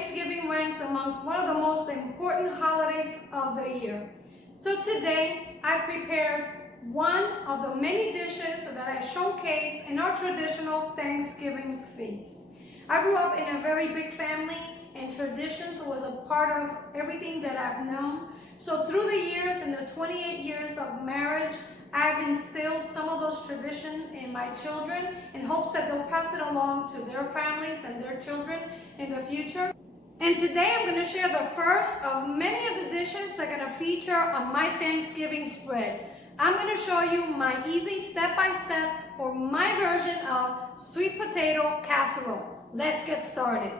Thanksgiving ranks amongst one of the most important holidays of the year. So today I prepared one of the many dishes that I showcase in our traditional Thanksgiving feast. I grew up in a very big family, and traditions was a part of everything that I've known. So through the years, in the 28 years of marriage, I've instilled some of those traditions in my children in hopes that they'll pass it along to their families and their children in the future. And today I'm going to share the first of many of the dishes that are going to feature on my Thanksgiving spread. I'm going to show you my easy step-by-step for my version of sweet potato casserole. Let's get started.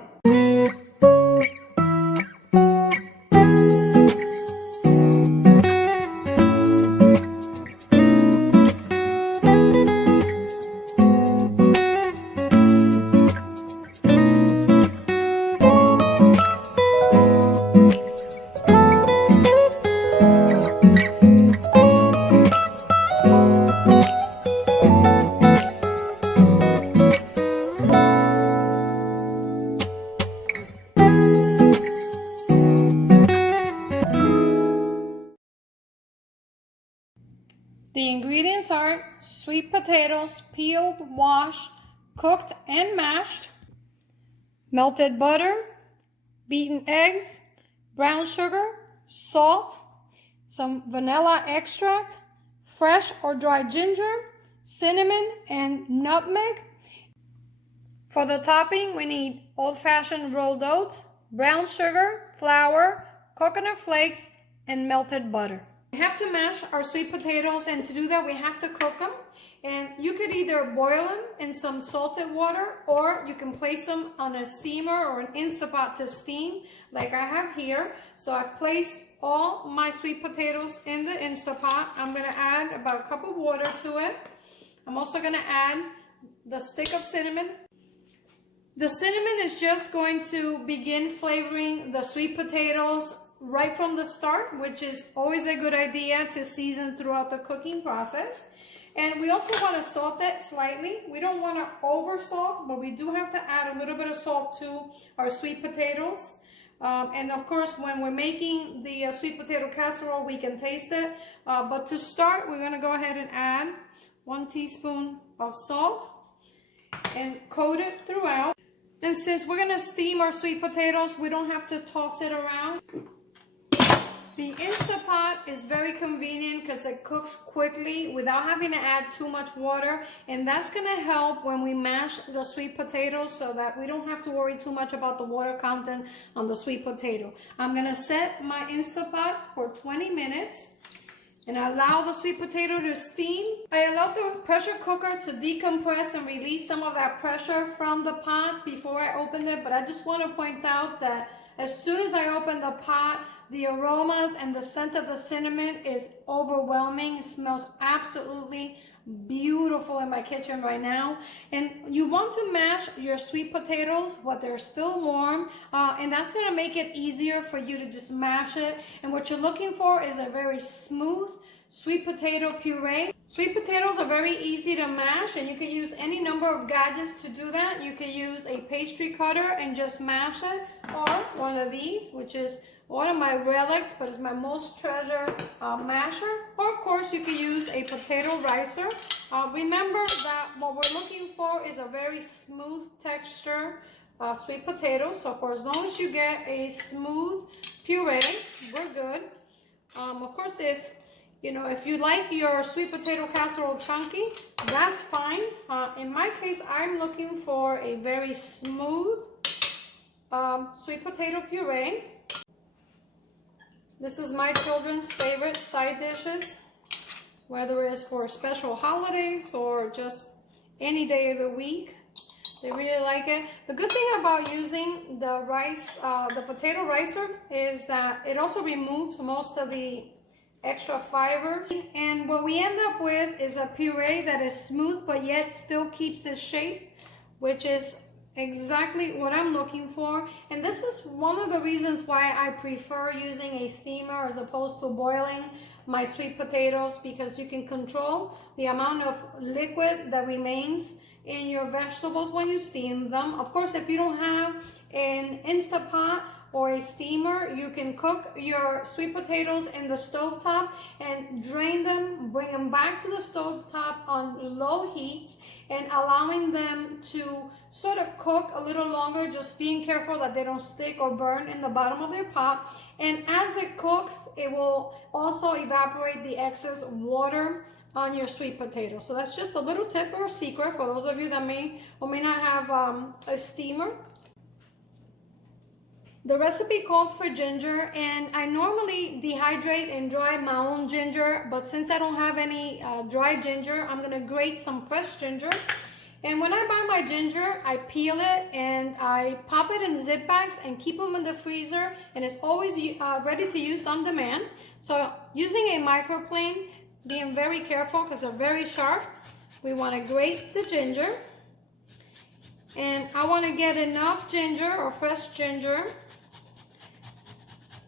The ingredients are sweet potatoes, peeled, washed, cooked, and mashed, melted butter, beaten eggs, brown sugar, salt, some vanilla extract, fresh or dried ginger, cinnamon, and nutmeg. For the topping, we need old-fashioned rolled oats, brown sugar, flour, coconut flakes, and melted butter. We have to mash our sweet potatoes, and to do that we have to cook them. And you could either boil them in some salted water, or you can place them on a steamer or an Instapot to steam like I have here. So I've placed all my sweet potatoes in the Instapot. I'm going to add about a cup of water to it. I'm also going to add the stick of cinnamon. The cinnamon is just going to begin flavoring the sweet potatoes right from the start, which is always a good idea to season throughout the cooking process. And we also want to salt it slightly. We don't want to over salt, but we do have to add a little bit of salt to our sweet potatoes. And of course, when we're making the sweet potato casserole, we can taste it. But to start, we're going to go ahead and add 1 teaspoon of salt and coat it throughout. And since we're going to steam our sweet potatoes, we don't have to toss it around. The Instapot is very convenient because it cooks quickly without having to add too much water, and that's going to help when we mash the sweet potatoes so that we don't have to worry too much about the water content on the sweet potato. I'm going to set my Instapot for 20 minutes and allow the sweet potato to steam. I allowed the pressure cooker to decompress and release some of that pressure from the pot before I opened it, but I just want to point out that as soon as I open the pot, the aromas and the scent of the cinnamon is overwhelming. It smells absolutely beautiful in my kitchen right now. And you want to mash your sweet potatoes while they're still warm, and that's going to make it easier for you to just mash it. And what you're looking for is a very smooth sweet potato puree. Sweet potatoes are very easy to mash, and you can use any number of gadgets to do that. You can use a pastry cutter and just mash it, or one of these, which is one of my relics, but it's my most treasured masher. Or of course, you can use a potato ricer. Remember that what we're looking for is a very smooth texture sweet potato. So for as long as you get a smooth puree, we're good. Of course, if you like your sweet potato casserole chunky, that's fine. In my case, I'm looking for a very smooth sweet potato puree. This is my children's favorite side dishes, whether it's for special holidays or just any day of the week. They really like it. The good thing about using the potato ricer is that it also removes most of the extra fibers. And what we end up with is a puree that is smooth but yet still keeps its shape, which is exactly what I'm looking for. And this is one of the reasons why I prefer using a steamer as opposed to boiling my sweet potatoes, because you can control the amount of liquid that remains in your vegetables when you steam them. Of course, if you don't have an Instapot or a steamer, you can cook your sweet potatoes in the stovetop and drain them, bring them back to the stovetop on low heat and allowing them to sort of cook a little longer, just being careful that they don't stick or burn in the bottom of their pot. And as it cooks, it will also evaporate the excess water on your sweet potato. So that's just a little tip or a secret for those of you that may or may not have a steamer. The recipe calls for ginger, and I normally dehydrate and dry my own ginger, but since I don't have any dry ginger, I'm gonna grate some fresh ginger. And when I buy my ginger, I peel it and I pop it in zip bags and keep them in the freezer, and it's always ready to use on demand. So using a microplane, being very careful because they're very sharp, we want to grate the ginger. And I want to get enough ginger or fresh ginger.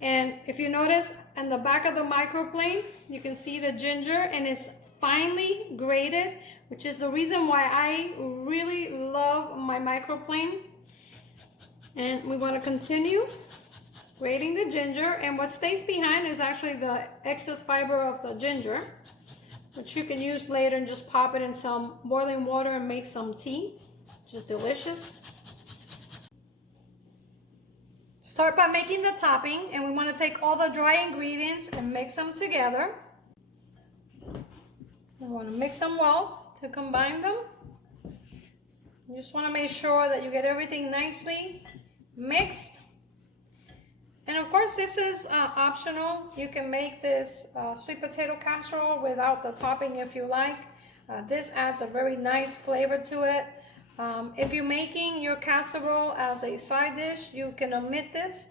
And if you notice in the back of the microplane, you can see the ginger and it's finely grated, which is the reason why I really love my microplane. And we want to continue grating the ginger, and what stays behind is actually the excess fiber of the ginger, which you can use later and just pop it in some boiling water and make some tea, which is delicious. Start by making the topping, and we want to take all the dry ingredients and mix them together. We want to mix them well to combine them. You just want to make sure that you get everything nicely mixed. And of course, this is optional. You can make this sweet potato casserole without the topping if you like. This adds a very nice flavor to it. If you're making your casserole as a side dish, you can omit this.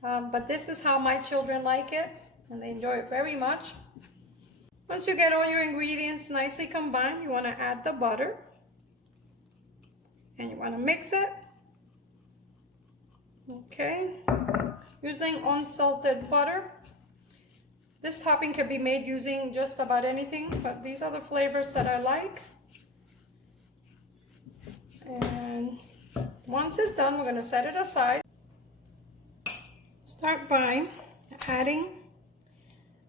But this is how my children like it, and they enjoy it very much. Once you get all your ingredients nicely combined, you want to add the butter. And you want to mix it. Okay. Using unsalted butter. This topping can be made using just about anything, but these are the flavors that I like. And once it's done, we're going to set it aside. Start by adding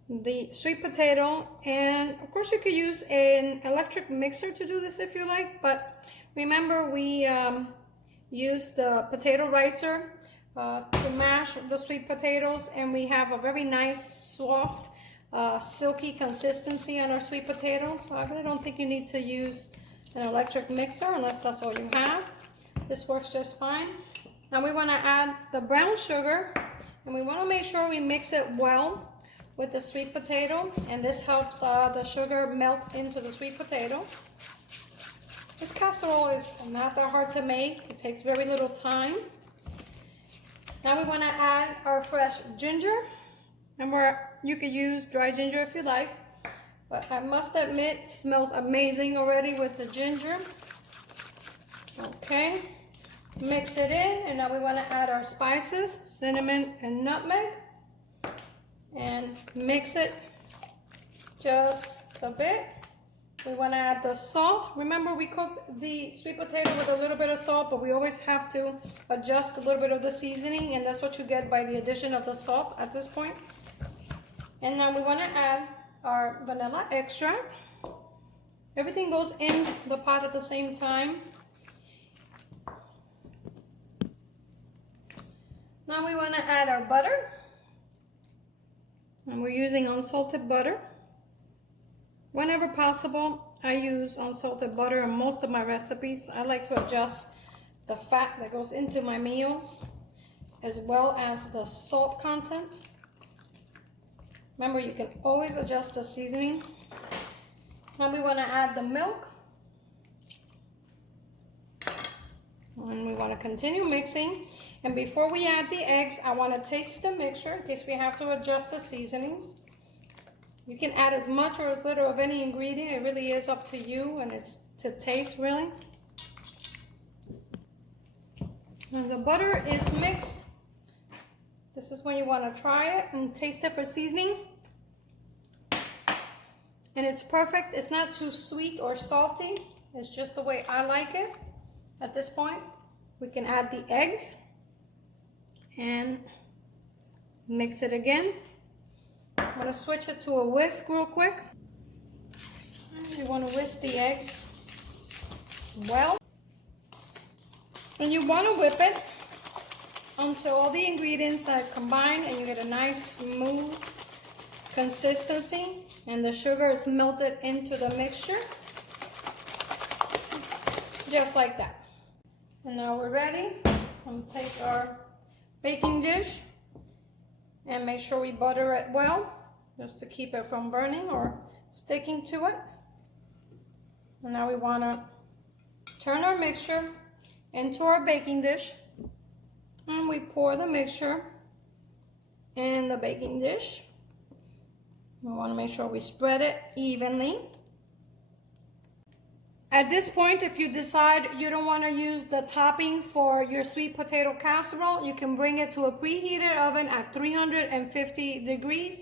the sweet potato, and of course you could use an electric mixer to do this if you like, but remember we use the potato ricer to mash the sweet potatoes, and we have a very nice soft silky consistency on our sweet potatoes. So I really don't think you need to use an electric mixer unless that's all you have. This works just fine. Now we want to add the brown sugar, and we want to make sure we mix it well with the sweet potato, and this helps the sugar melt into the sweet potato. This casserole is not that hard to make. It takes very little time. Now we want to add our fresh ginger, and you could use dry ginger if you like, but I must admit it smells amazing already with the ginger. Okay, mix it in, and now we want to add our spices, cinnamon and nutmeg, and mix it just a bit. We want to add the salt. Remember, we cooked the sweet potato with a little bit of salt, but we always have to adjust a little bit of the seasoning, and that's what you get by the addition of the salt at this point. And now we want to add our vanilla extract. Everything goes in the pot at the same time. Now we want to add our butter, and we're using unsalted butter. Whenever possible, I use unsalted butter in most of my recipes. I like to adjust the fat that goes into my meals as well as the salt content. Remember, you can always adjust the seasoning. Now we want to add the milk. And we want to continue mixing. And before we add the eggs, I want to taste the mixture in case we have to adjust the seasonings. You can add as much or as little of any ingredient. It really is up to you, and it's to taste, really. When the butter is mixed, this is when you want to try it and taste it for seasoning. And it's perfect. It's not too sweet or salty. It's just the way I like it. At this point, we can add the eggs and mix it again. I'm gonna switch it to a whisk real quick. You wanna whisk the eggs well. And you wanna whip it until all the ingredients are combined and you get a nice smooth consistency and the sugar is melted into the mixture. Just like that. And now we're ready. I'm gonna take our baking dish and make sure we butter it well, just to keep it from burning or sticking to it. And now we wanna turn our mixture into our baking dish. And we pour the mixture in the baking dish. We wanna make sure we spread it evenly. At this point, if you decide you don't want to use the topping for your sweet potato casserole, you can bring it to a preheated oven at 350 degrees.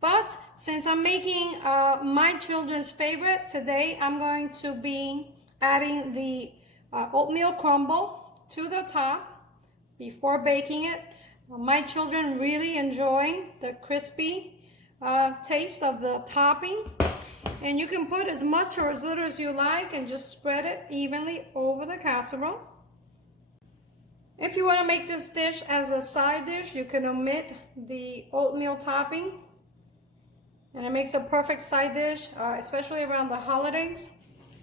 But since I'm making my children's favorite today, I'm going to be adding the oatmeal crumble to the top before baking it. My children really enjoy the crispy taste of the topping. And you can put as much or as little as you like and just spread it evenly over the casserole. If you want to make this dish as a side dish, you can omit the oatmeal topping. And it makes a perfect side dish, especially around the holidays.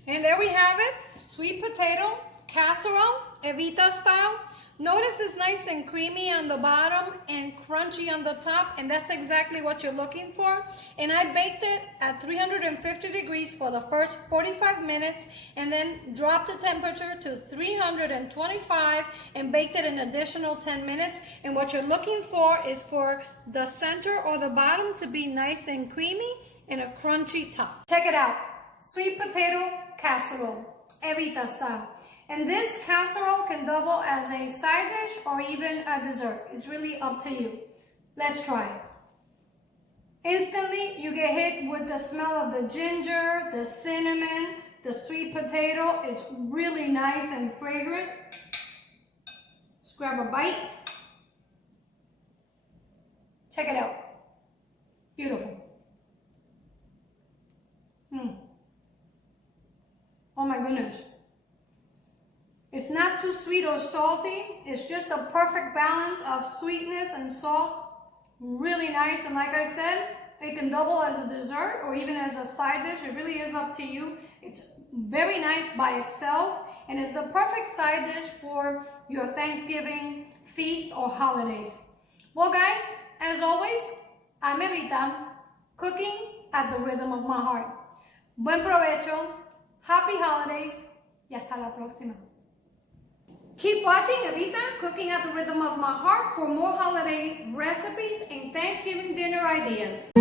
And there we have it, sweet potato casserole, Evita style. Notice it's nice and creamy on the bottom and crunchy on the top, and that's exactly what you're looking for. And I baked it at 350 degrees for the first 45 minutes and then dropped the temperature to 325 and baked it an additional 10 minutes. And what you're looking for is for the center or the bottom to be nice and creamy and a crunchy top. Check it out, sweet potato casserole, Evita style. And this casserole can double as a side dish or even a dessert. It's really up to you. Let's try it. Instantly, you get hit with the smell of the ginger, the cinnamon, the sweet potato. It's really nice and fragrant. Let's grab a bite. Check it out. Beautiful. Oh my goodness. It's not too sweet or salty. It's just a perfect balance of sweetness and salt. Really nice. And like I said, it can double as a dessert or even as a side dish. It really is up to you. It's very nice by itself. And it's the perfect side dish for your Thanksgiving feast or holidays. Well, guys, as always, I'm Evita, cooking at the rhythm of my heart. Buen provecho. Happy holidays. Y hasta la próxima. Keep watching Evita, Cooking at the Rhythm of My Heart, for more holiday recipes and Thanksgiving dinner ideas.